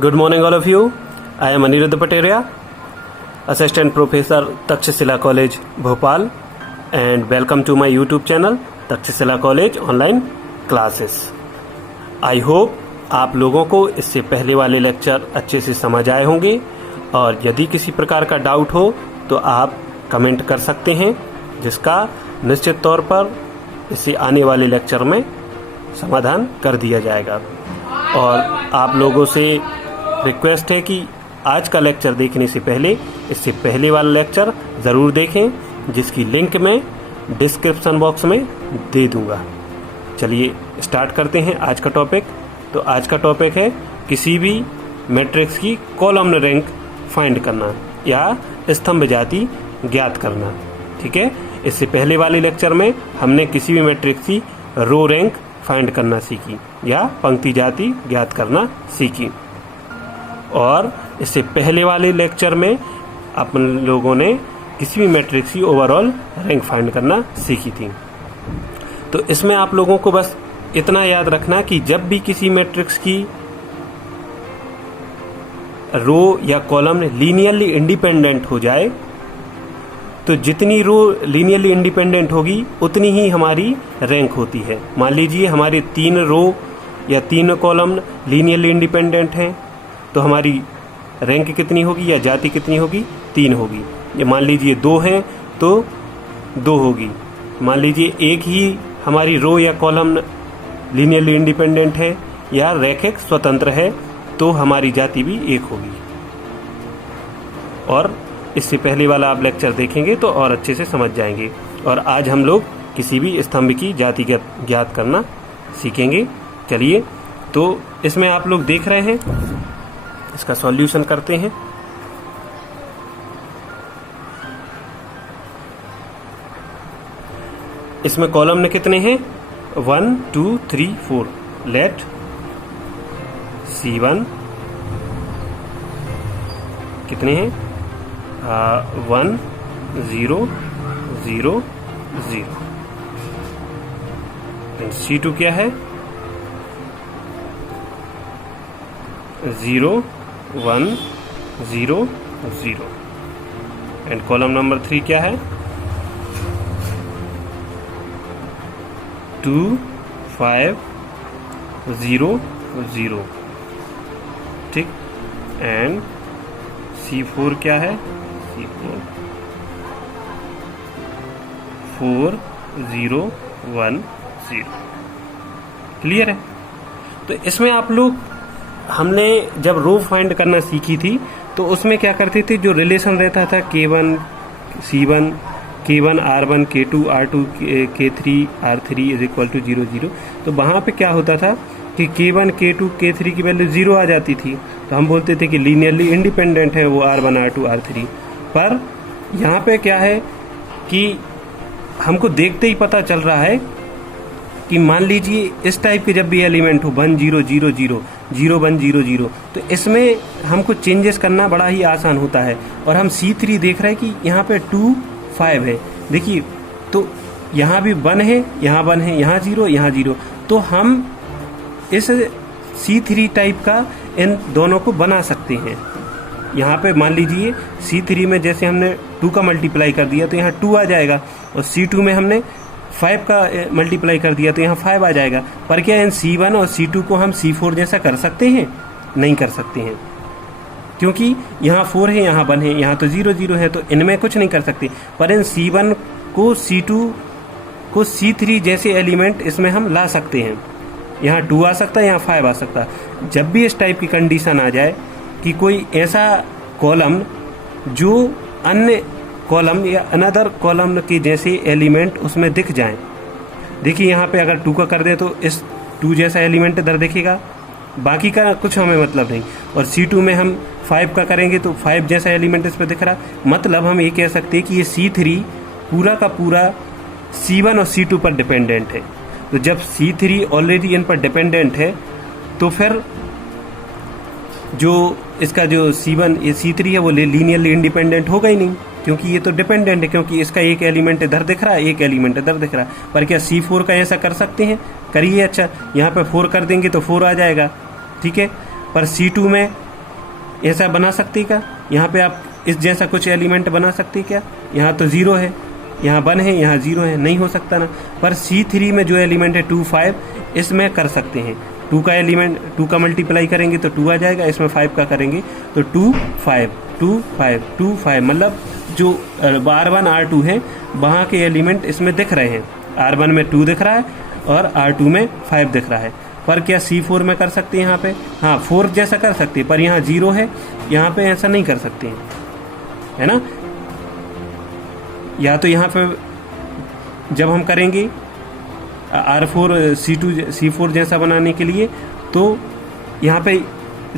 Good morning, all of you. I am Aniruddha Pateria, Assistant Professor, Takshashila College, Bhopal, and welcome to my YouTube channel, Takshashila College Online Classes. I hope आप लोगों को इससे पहले वाले lecture अच्छे से समझ आए होंगे और यदि किसी प्रकार का डाउट हो तो आप कमेंट कर सकते हैं, जिसका निश्चित तौर पर इससे आने वाले लेक्चर में समाधान कर दिया जाएगा। और आप लोगों से रिक्वेस्ट है कि आज का लेक्चर देखने से पहले इससे पहले वाला लेक्चर ज़रूर देखें, जिसकी लिंक मैं डिस्क्रिप्शन बॉक्स में दे दूंगा। चलिए स्टार्ट करते हैं आज का टॉपिक। तो आज का टॉपिक है किसी भी मैट्रिक्स की कॉलम रैंक फाइंड करना या स्तंभ जाति ज्ञात करना। ठीक है, इससे पहले वाले लेक्चर में हमने किसी भी मैट्रिक्स की रो रैंक फाइंड करना सीखी या पंक्ति जाति ज्ञात करना सीखी, और इससे पहले वाले लेक्चर में अपन लोगों ने किसी भी मैट्रिक्स की ओवरऑल रैंक फाइंड करना सीखी थी। तो इसमें आप लोगों को बस इतना याद रखना कि जब भी किसी मैट्रिक्स की रो या कॉलम लीनियरली इंडिपेंडेंट हो जाए तो जितनी रो लीनियरली इंडिपेंडेंट होगी उतनी ही हमारी रैंक होती है। मान लीजिए हमारी 3 रो या 3 कॉलम लीनियरली इंडिपेंडेंट हैं, तो हमारी रैंक कितनी होगी या जाति कितनी होगी? 3 होगी। ये मान लीजिए 2 हैं तो 2 होगी। मान लीजिए एक ही हमारी रो या कॉलम लीनियरली इंडिपेंडेंट है या रैखिक स्वतंत्र है तो हमारी जाति भी 1 होगी। और इससे पहले वाला आप लेक्चर देखेंगे तो और अच्छे से समझ जाएंगे। और आज हम लोग किसी भी स्तंभ की जाति ज्ञात करना सीखेंगे। चलिए, तो इसमें आप लोग देख रहे हैं, इसका सॉल्यूशन करते हैं। इसमें कॉलम में कितने हैं? 1 2 3 4। लेट C1 कितने हैं? 1 0 0 0। C2 क्या है? 0 1 0 0। एंड कॉलम नंबर 3 क्या है? 2 5 0 0। ठीक। एंड C4 क्या है? C4 4 0 1 0। क्लियर है? तो इसमें आप लोग, हमने जब रो फाइंड करना सीखी थी तो उसमें क्या करते थे, जो रिलेशन रहता था K1 C1 K1 R1 K2 R2 K3 R3 is equal to 0 0। तो वहाँ पे क्या होता था कि K1 K2 K3 की वैल्यू 0 आ जाती थी, तो हम बोलते थे कि लीनियरली इंडिपेंडेंट है वो R1 R2 R3। पर यहाँ पे क्या है कि हमको देखते ही पता चल रहा है कि मान लीजिए इस टाइप के जब भी एलिमेंट हो 1 0 0 0 0 1 0 0, तो इसमें हमको चेंजेस करना बड़ा ही आसान होता है। और हम C3 देख रहे हैं कि यहाँ पे 2 5 है। देखिए, तो यहाँ भी 1 है, यहाँ 1 है, यहाँ 0 यहाँ 0। तो हम इस C3 टाइप का इन दोनों को बना सकते हैं। यहाँ पे मान लीजिए C3 में जैसे हमने 2 का मल्टीप्लाई कर दिया तो यहाँ 2 आ जाएगा, और C2 में हमने 5 का मल्टीप्लाई कर दिया तो यहाँ 5 आ जाएगा। पर क्या इन C1 और C2 को हम C4 जैसा कर सकते हैं? नहीं कर सकते हैं, क्योंकि यहाँ 4 है, यहाँ 1 है, यहाँ तो 0 0 है, तो इनमें कुछ नहीं कर सकते। पर इन C1 को C2 को C3 जैसे एलिमेंट इसमें हम ला सकते हैं। यहाँ 2 आ सकता है, यहाँ 5 आ सकता है। जब भी इस टाइप की कंडीशन आ जाए कि कोई ऐसा कॉलम जो अन्य कॉलम या अनदर कॉलम के जैसे एलिमेंट उसमें दिख जाएं। देखिए यहाँ पे अगर 2 का कर दे तो इस 2 जैसा एलिमेंट इधर दिखेगा, बाकी का कुछ हमें मतलब नहीं। और C2 में हम 5 का करेंगे तो 5 जैसा एलिमेंट इस पर दिख रहा। मतलब हम ये कह सकते हैं कि ये C3 पूरा का पूरा C1 और C2 पर डिपेंडेंट है। तो जब C3 ऑलरेडी इन पर डिपेंडेंट है तो फिर जो इसका जो C1 ये C3 है वो लीनियरली इंडिपेंडेंट होगा ही नहीं, क्योंकि ये तो डिपेंडेंट है, क्योंकि इसका एक एलिमेंट इधर दिख रहा है, एक एलिमेंट इधर दिख रहा है। पर क्या C4 का ऐसा कर सकते हैं? करिए। अच्छा, यहाँ पे 4 कर देंगे तो 4 आ जाएगा, ठीक है। पर C2 में ऐसा बना सकती क्या? यहाँ पे आप इस जैसा कुछ एलिमेंट बना सकती क्या? यहाँ तो 0 है, यहाँ 1 है, यहाँ 0 है, नहीं हो सकता ना। पर C3 में जो एलिमेंट है 2 5, इसमें कर सकते हैं। 2 का एलिमेंट 2 का मल्टीप्लाई करेंगे तो 2 आ जाएगा, इसमें 5 का करेंगे तो 2 5 2 5 2 5, मतलब जो R1 R2 है वहाँ के एलिमेंट इसमें दिख रहे हैं। R1 में 2 दिख रहा है और R2 में 5 दिख रहा है। पर क्या C4 में कर सकते हैं यहाँ पे? हाँ, 4 जैसा कर सकते हैं, पर यहाँ 0 है, यहाँ पे ऐसा नहीं कर सकते हैं, है ना। या तो यहाँ पे जब हम करेंगे R4 C4 जैसा बनाने के लिए तो यहाँ पे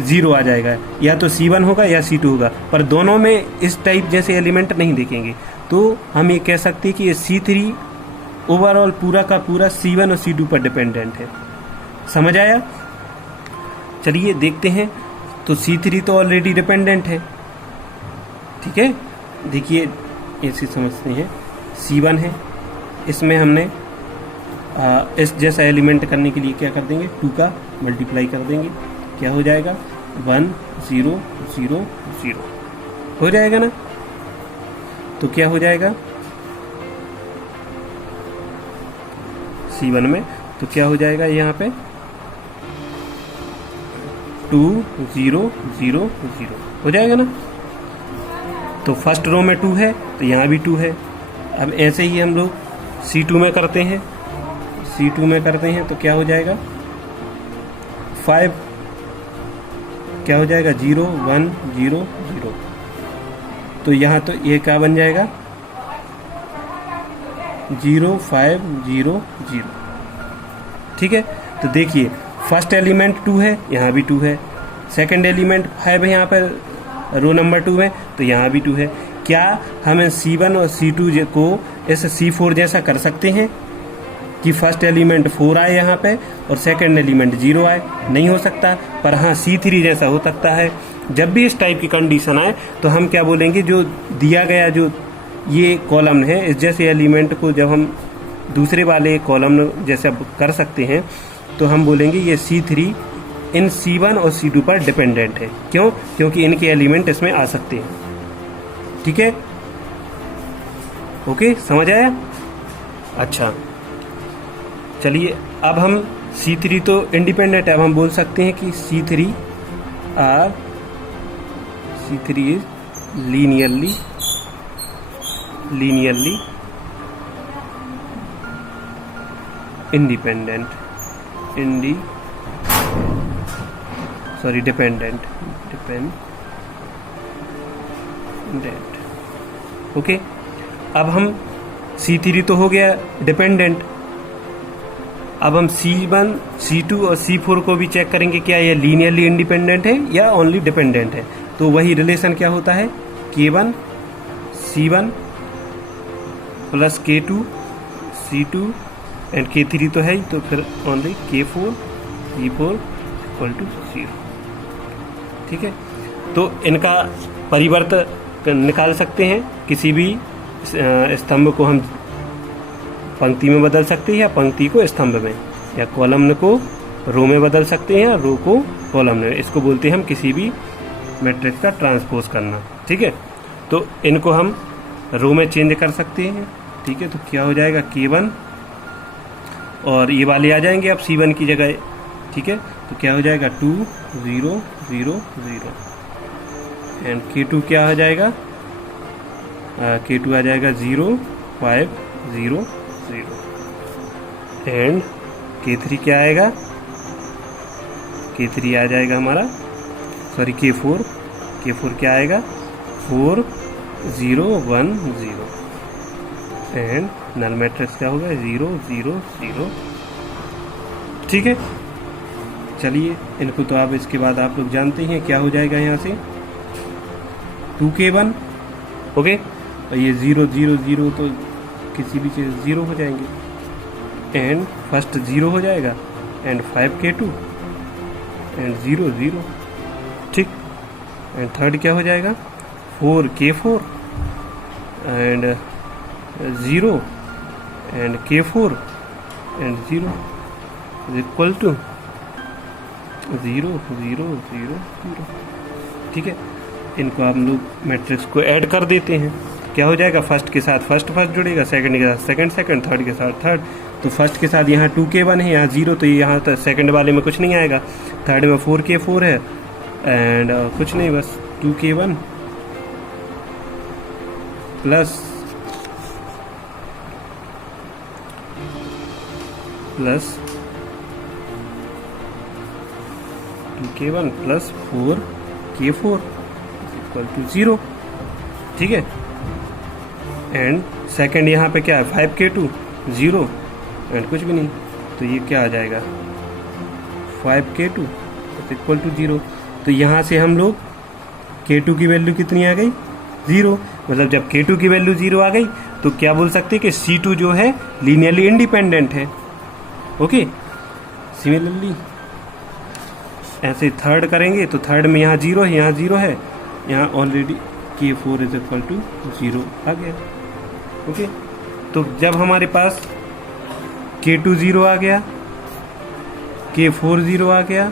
0 आ जाएगा, या तो C1 होगा या C2 होगा, पर दोनों में इस टाइप जैसे एलिमेंट नहीं दिखेंगे। तो हम ये कह सकते हैं कि ये C3 ओवरऑल पूरा का पूरा C1 और C2 पर डिपेंडेंट है। समझ आया? चलिए देखते हैं। तो C3 तो ऑलरेडी डिपेंडेंट है, ठीक है। देखिए ऐसे समझते हैं, C1 है, इसमें हमने इस जैसा एलिमेंट करने के लिए क्या कर देंगे, 2 का मल्टीप्लाई कर देंगे, क्या हो जाएगा 1 0 0 0 हो जाएगा ना। तो क्या हो जाएगा C1 में, तो क्या हो जाएगा यहाँ पे 2 0 0 0 हो जाएगा ना। तो फर्स्ट रो में 2 है तो यहाँ भी 2 है। अब ऐसे ही हम लोग C2 में करते हैं, C2 में करते हैं तो क्या हो जाएगा 5, क्या हो जाएगा 0 1 0 0। तो यहाँ तो ये क्या बन जाएगा 0 5 0 0, ठीक है। तो देखिए फर्स्ट एलिमेंट 2 है, यहाँ भी 2 है, सेकंड एलिमेंट 5 है, यहाँ पर रो नंबर 2 है तो यहाँ भी 2 है। क्या हम C1 और C2 को इस C4 जैसा कर सकते हैं कि फर्स्ट एलिमेंट 4 आए यहाँ पे और सेकंड एलिमेंट 0 आए? नहीं हो सकता। पर हाँ C3 जैसा हो सकता है। जब भी इस टाइप की कंडीशन आए तो हम क्या बोलेंगे, जो दिया गया जो ये कॉलम है इस जैसे एलिमेंट को जब हम दूसरे वाले कॉलम जैसे कर सकते हैं तो हम बोलेंगे ये C3 इन C1 और C2 पर डिपेंडेंट है। क्यों? क्योंकि इनके एलिमेंट इसमें आ सकते हैं, ठीक है। ओके, समझ आया? अच्छा चलिए, अब हम C3 तो इंडिपेंडेंट है, अब हम बोल सकते हैं कि C3 is linearly dependent. Okay, अब हम C3 तो हो गया डिपेंडेंट। अब हम C1 C2 और C4 को भी चेक करेंगे, क्या ये लीनियरली इंडिपेंडेंट है या ओनली डिपेंडेंट है। तो वही रिलेशन क्या होता है, K1 C1 plus K2 C2 and K3 तो है ही, तो फिर only K4 C4 equal to 0, ठीक है। तो इनका परिवर्त निकाल सकते हैं, किसी भी स्तंभ को हम पंक्ति में बदल सकते हैं या पंक्ति को स्तंभ में, या कॉलम को रो में बदल सकते हैं या रो को कॉलम में। इसको बोलते हैं हम किसी भी मैट्रिक्स का ट्रांसपोज करना, ठीक है। तो इनको हम रो में चेंज कर सकते हैं, ठीक है। तो क्या हो जाएगा K1 और ये वाले आ जाएंगे अब C1 की जगह, ठीक है। तो क्या हो जाएगा 2 0 0 0 एंड K2 क्या आ जाएगा, K2 आ जाएगा 0 5 0 0 एंड K3 क्या आएगा, K3 आ जाएगा हमारा, सॉरी K4 क्या आएगा 4 0 1 0 एंड नल मैट्रिक्स क्या होगा 0 0 0, ठीक है। चलिए इनको तो आप इसके बाद आप लोग जानते हैं क्या हो जाएगा, यहाँ से 2K1, ओके। और ये 0 0 0 तो किसी भी चीज़ 0 हो जाएंगे एंड फर्स्ट 0 हो जाएगा एंड 5K2 एंड 0 0, ठीक। एंड थर्ड क्या हो जाएगा 4K4 and 0 and K4 and 0 is equal to 0 0 0 0, ठीक है, इनको हम लोग मैट्रिक्स को ऐड कर देते हैं। क्या हो जाएगा, फर्स्ट के साथ फर्स्ट जुड़ेगा, सेकंड के साथ सेकंड, थर्ड के साथ थर्ड। तो फर्स्ट के साथ यहाँ 2k1 है, यहाँ 0, तो यहाँ तक सेकंड वाले में कुछ नहीं आएगा। थर्ड में 4k4 है एंड कुछ नहीं, बस 2k1 plus 2k1 plus 4k4 equal to 0। ठीक है, एंड सेकंड यहाँ पे क्या है, 5k2 0 एंड कुछ भी नहीं, तो ये क्या आ जाएगा 5k2 इक्वल टू 0। तो यहाँ से हम लोग k2 की वैल्यू कितनी आ गई, 0। मतलब जब k2 की वैल्यू 0 आ गई तो क्या बोल सकते हैं कि C2 जो है लीनियरली इंडिपेंडेंट है। ओके, सिमिलरली ऐसे थर्ड करेंगे तो थर्ड में यहाँ 0 है, यहाँ 0 है, यहाँ already k4 is equal to 0 आ गया। ओके, तो जब हमारे पास k2 0 आ गया, k4 0 आ गया,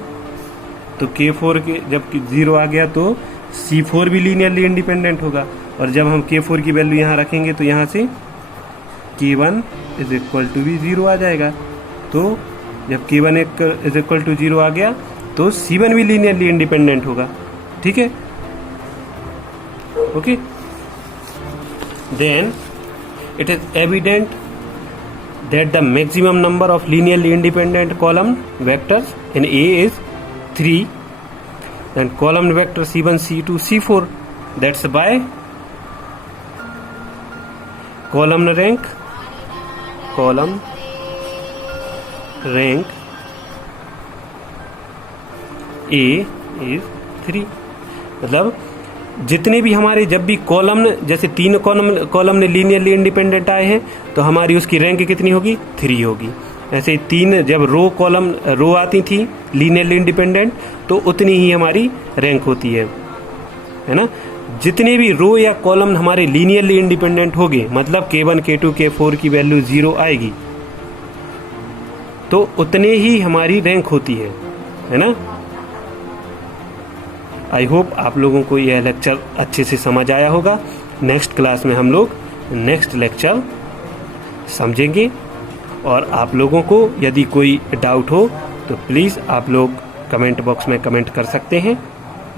तो k4 के जब 0 आ गया तो C4 भी लीनियरली इंडिपेंडेंट होगा। और जब हम k4 की वैल्यू यहाँ रखेंगे तो यहाँ से k1 इज इक्वल टू भी 0 आ जाएगा। तो जब k1 इज इक्वल टू 0 आ गया तो C1 भी लीनियरली इंडिपेंडेंट होगा। ठीक है, okay, then it is evident that the maximum number of linearly independent column vectors in A is 3 and column vector C1, C2, C4. That's by column rank A is 3। मतलब जितने भी हमारे जब भी column, जैसे 3 कॉलम ने linearly independent आए हैं तो हमारी उसकी रैंक कितनी होगी, 3 होगी। ऐसे 3 जब रो आती थी लीनियरली इंडिपेंडेंट तो उतनी ही हमारी रैंक होती है ना। जितने भी रो या कॉलम हमारे लीनियरली इंडिपेंडेंट होंगे, मतलब k1, k2, k4 की वैल्यू 0 आएगी तो उतने ही हमारी रैंक होती है ना। आई होप आप लोगों को यह लेक्चर अच्छे से समझ आया होगा। नेक्स्ट क्लास में हम लोग नेक्स्ट लेक्चर समझेंगे, और आप लोगों को यदि कोई डाउट हो तो प्लीज़ आप लोग कमेंट बॉक्स में कमेंट कर सकते हैं,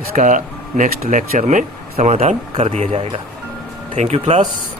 इसका नेक्स्ट लेक्चर में समाधान कर दिया जाएगा। Thank you class.